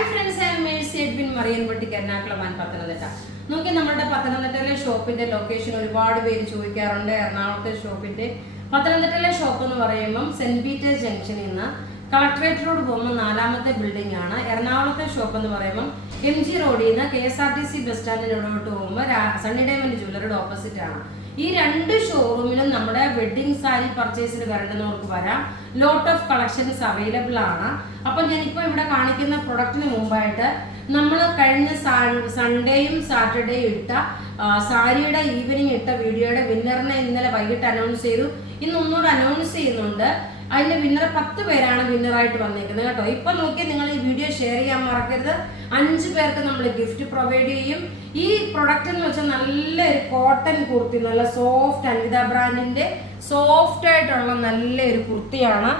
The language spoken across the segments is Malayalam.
Hi friends, I am Mercy Edwin Mariyanpatti Ernakulam Pathanamthitta. നോക്കി, നമ്മുടെ പത്തനംതിട്ടയിലെ ഷോപ്പിന്റെ ലൊക്കേഷൻ ഒരുപാട് പേര് ചോദിക്കാറുണ്ട്. എറണാകുളത്തെ ഷോപ്പിന്റെ പത്തനംതിട്ടയിലെ ഷോപ്പ് എന്ന് പറയുമ്പം സെന്റ് പീറ്റേഴ്സ് ജംഗ്ഷനിൽ നിന്ന് കളക്ടറേറ്റ് റോഡ് പോകുന്ന 4ാമത്തെ ബിൽഡിംഗ് ആണ്. എറണാകുളത്തെ ഷോപ്പ് എന്ന് പറയുമ്പം MG റോഡിൽ നിന്ന് KSRTC ബസ് സ്റ്റാൻഡിനോട്ട് പോകുമ്പോൾ സണ്ണി ഡയമണ്ട് ജ്വല്ലറിയുടെ ഓപ്പോസിറ്റ് ആണ്. ഈ രണ്ട് ഷോറൂമിലും നമ്മുടെ വെഡിങ് സാരി പർച്ചേസിന് വരേണ്ടവർക്ക് വരാം. ലോട്ട് ഓഫ് കളക്ഷൻസ് അവൈലബിൾ ആണ്. അപ്പം ഞാനിപ്പോൾ ഇവിടെ കാണിക്കുന്ന പ്രൊഡക്റ്റിന് മുമ്പായിട്ട് നമ്മൾ കഴിഞ്ഞ സൺഡേയും സാറ്റർഡേയും ഇട്ട സാരിയുടെ ഈവനിങ് ഇട്ട വീഡിയോയുടെ വിന്നറിനെ ഇന്നലെ വൈകിട്ട് അനൗൺസ് ചെയ്തു. ഇന്ന് ഒന്നുകൂടെ അനൗൺസ് ചെയ്യുന്നുണ്ട്. അതിന്റെ വിന്നർ 10 പേരാണ് വിന്നറായിട്ട് വന്നിരിക്കുന്നത് കേട്ടോ. ഇപ്പൊ നോക്കി, നിങ്ങൾ ഈ വീഡിയോ ഷെയർ ചെയ്യാൻ മറക്കരുത്. 5 പേർക്ക് നമ്മൾ ഗിഫ്റ്റ് പ്രൊവൈഡ് ചെയ്യും. ഈ പ്രൊഡക്റ്റ് എന്ന് വെച്ചാൽ നല്ലൊരു കോട്ടൺ കുർത്തി, നല്ല സോഫ്റ്റ് അൻവിത ബ്രാൻഡിന്റെ സോഫ്റ്റ് ആയിട്ടുള്ള നല്ലൊരു കുർത്തിയാണ്.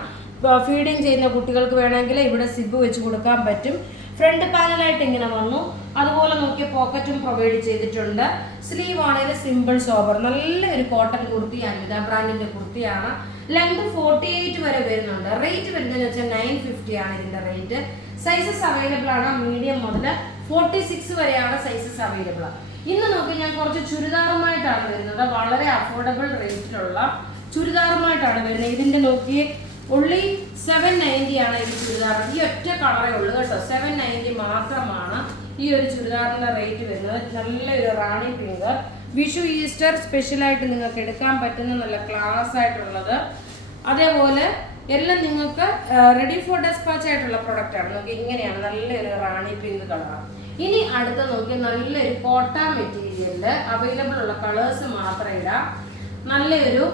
ഫീഡിങ് ചെയ്യുന്ന കുട്ടികൾക്ക് വേണമെങ്കിൽ ഇവിടെ സിബ് വെച്ച് കൊടുക്കാൻ പറ്റും. ഫ്രണ്ട് പാനലായിട്ട് ഇങ്ങനെ വന്നു. അതുപോലെ നോക്കിയ പോക്കറ്റും പ്രൊവൈഡ് ചെയ്തിട്ടുണ്ട്. സ്ലീവ് ആണെങ്കിൽ സിമ്പിൾ സോബർ, നല്ലൊരു കോട്ടൺ കുർത്തി, അൻവിത ബ്രാൻഡിന്റെ കുർത്തിയാണ്. ലെങ്ത് 48 വരെ വരുന്നുണ്ട്. റേറ്റ് വരുന്നതെന്ന് വെച്ചാൽ 950 ആണ് ഇതിന്റെ റേറ്റ്. സൈസസ് അവൈലബിൾ ആണ്. മീഡിയം മുതൽ 46 വരെയാണ് സൈസസ് അവൈലബിൾ. ഇന്ന് നോക്കി, ഞാൻ കുറച്ച് ചുരിദാറുമായിട്ടാണ് വരുന്നത്. വളരെ അഫോർഡബിൾ റേറ്റിലുള്ള ചുരിദാറുമായിട്ടാണ് വരുന്നത്. ഇതിന്റെ നോക്കി ഉള്ളി 790 ആണ് ഈ ചുരിദാർ. ഈ ഒറ്റ കളറേ ഉള്ളൂ കേട്ടോ. 790 മാത്രമാണ് ഈ ഒരു ചുരിദാറിന്റെ റേറ്റ് വരുന്നത്. നല്ലൊരു റാണി പിങ്ക്, വിഷു ഈസ്റ്റർ സ്പെഷ്യലായിട്ട് നിങ്ങൾക്ക് എടുക്കാൻ പറ്റുന്ന നല്ല ക്ലാസ് ആയിട്ടുള്ളത്. അതേപോലെ എല്ലാം നിങ്ങൾക്ക് റെഡി ഫോർ ഡെസ്പാച്ച് ആയിട്ടുള്ള പ്രൊഡക്റ്റ് ആണ്. നോക്കി, ഇങ്ങനെയാണ് നല്ലൊരു റാണി പിങ്ക് കളർ. ഇനി അടുത്ത നോക്കി, നല്ലൊരു കോട്ട മെറ്റീരിയലില് അവൈലബിൾ ഉള്ള കളേഴ്സ് മാത്രം ഇടാം. നല്ലൊരു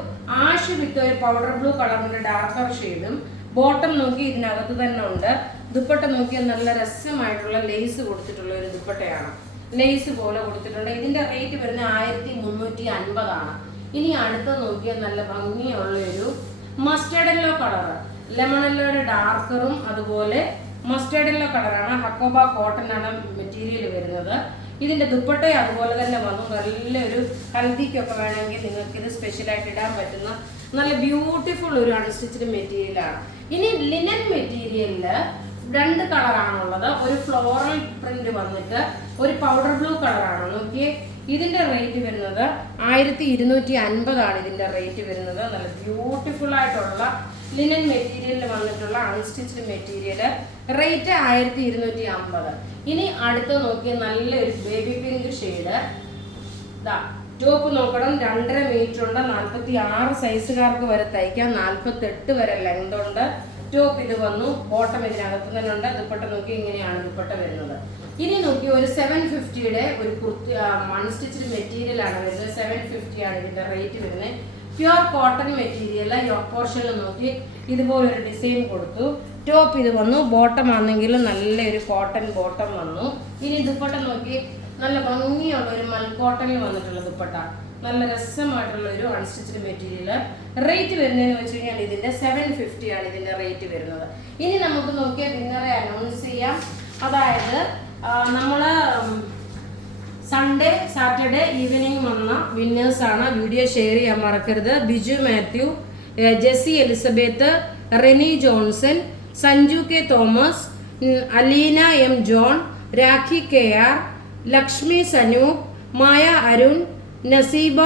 ആഷ് വിത്ത് ഒരു പൗഡർ ബ്ലൂ കളറിന്റെ ഡാർക്കർ ഷെയ്ഡും. ബോട്ടം നോക്കി ഇതിനകത്ത് തന്നെ ഉണ്ട്. ദുപ്പട്ട നോക്കിയാൽ നല്ല രസമായിട്ടുള്ള ലേസ് കൊടുത്തിട്ടുള്ള ഒരു ദുപ്പട്ടയാണ്. ലേസ് പോലെ കൊടുത്തിട്ടുണ്ട്. ഇതിന്റെ റേറ്റ് വരുന്നത് 1350 ആണ്. ഇനി അടുത്ത നോക്കിയാൽ നല്ല ഭംഗിയുള്ള ഒരു മസ്റ്റേർഡ് യെല്ലോ കളർ, ലെമൺ യെല്ലോയുടെ ഡാർക്കറും അതുപോലെ മസ്റ്റേർഡ് യെല്ലോ കളറാണ്. ഹക്കോബ കോട്ടൺ ആണ് മെറ്റീരിയൽ വരുന്നത്. ഇതിന്റെ ദുപ്പട്ട അതുപോലെ തന്നെ വന്നു. നല്ലൊരു ഹൽദിക്കൊക്കെ വേണമെങ്കിൽ നിങ്ങൾക്ക് ഇത് സ്പെഷ്യലായിട്ട് ഇടാൻ പറ്റുന്ന നല്ല ബ്യൂട്ടിഫുൾ ഒരു അൺസ്റ്റിച്ച്ഡ് മെറ്റീരിയലാണ്. ഇനി ലിനൻ മെറ്റീരിയലില് 2 കളറാണുള്ളത്. ഒരു ഫ്ലോറൽ പ്രിന്റ് വന്നിട്ട് ഒരു പൗഡർ ബ്ലൂ കളറാണ്. നോക്കിയേ, ഇതിന്റെ റേറ്റ് വരുന്നത് 1250 ആണ് ഇതിന്റെ റേറ്റ് വരുന്നത്. നല്ല ബ്യൂട്ടിഫുൾ ആയിട്ടുള്ള ലിനൻ മെറ്റീരിയലിൽ വന്നിട്ടുള്ള അൺസ്റ്റിച്ച്ഡ് മെറ്റീരിയൽ, റേറ്റ് 1250. ഇനി അടുത്ത് നോക്കിയ നല്ലൊരു ബേബി പിങ്ക് ഷെയ്ഡ്. ടോപ്പ് നോക്കണം, 2.5 മീറ്റർ ഉണ്ട്. 46 സൈസുകാർക്ക് വരെ തയ്ക്കാം. 48 വരെ ലെങ്ത് ഉണ്ട്. ടോപ്പ് ഇത് വന്നു. ബോട്ടം ഇതിനകത്ത് തന്നെ ഉണ്ട്. ദുപ്പട്ട നോക്കി ഇങ്ങനെയാണ് ദുപ്പട്ട വരുന്നത്. ഇനി നോക്കി, ഒരു 750യുടെ ഒരു കുർത്തി അൺസ്റ്റിച്ച്ഡ് മെറ്റീരിയൽ ആണ് വരുന്നത്. 750 ആണ് ഇതിന്റെ റേറ്റ് വരുന്നത്. Pure cotton material. യോക്ക് പോർഷനിൽ നോക്കി ഇതുപോലൊരു ഡിസൈൻ കൊടുത്തു. ടോപ്പ് ഇത് വന്നു. ബോട്ടം ആണെങ്കിൽ നല്ലൊരു കോട്ടൺ ബോട്ടം വന്നു. ഇനി ദുപ്പട്ട നോക്കി, നല്ല ഭംഗിയുള്ള ഒരു മൽക്കോട്ടണിൽ വന്നിട്ടുള്ള ദുപ്പട്ട, നല്ല രസമായിട്ടുള്ള ഒരു അൺസ്റ്റിച്ച്ഡ് മെറ്റീരിയൽ. റേറ്റ് വരുന്നതെന്ന് വെച്ച് കഴിഞ്ഞാൽ ഇതിന്റെ 750 ആണ് ഇതിന്റെ റേറ്റ് വരുന്നത്. ഇനി നമുക്ക് നോക്കിയാൽ വിന്നറെ അനൗൺസ് ചെയ്യാം. അതായത് നമ്മള് സൺഡേ സാറ്റർഡേ ഈവനിങ് വന്ന വിന്നേഴ്സ് ആണ്. വീഡിയോ ഷെയർ ചെയ്യാൻ മറക്കരുത്. Biju Mathew, Jessy Elizabeth, Reni Johnson, Sanju K Thomas, Aleena M John, Rakhi KR, Lakshmi Sanoop, Maya Arun, Naseeba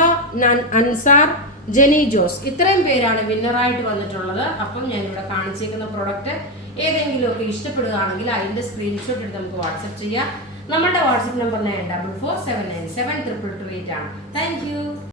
Ansar, Jenny Jose. ഇത്രയും പേരാണ് വിന്നറായിട്ട് വന്നിട്ടുള്ളത്. അപ്പം ഞാനിവിടെ കാണിച്ചേക്കുന്ന പ്രൊഡക്റ്റ് ഏതെങ്കിലുമൊക്കെ ഇഷ്ടപ്പെടുകയാണെങ്കിൽ അതിൻ്റെ സ്ക്രീൻഷോട്ട് എടുത്ത് നമുക്ക് വാട്സപ്പ് ചെയ്യാം. നമ്മുടെ വാട്സപ്പ് നമ്പർ 9447972228 ആണ്. Thank you.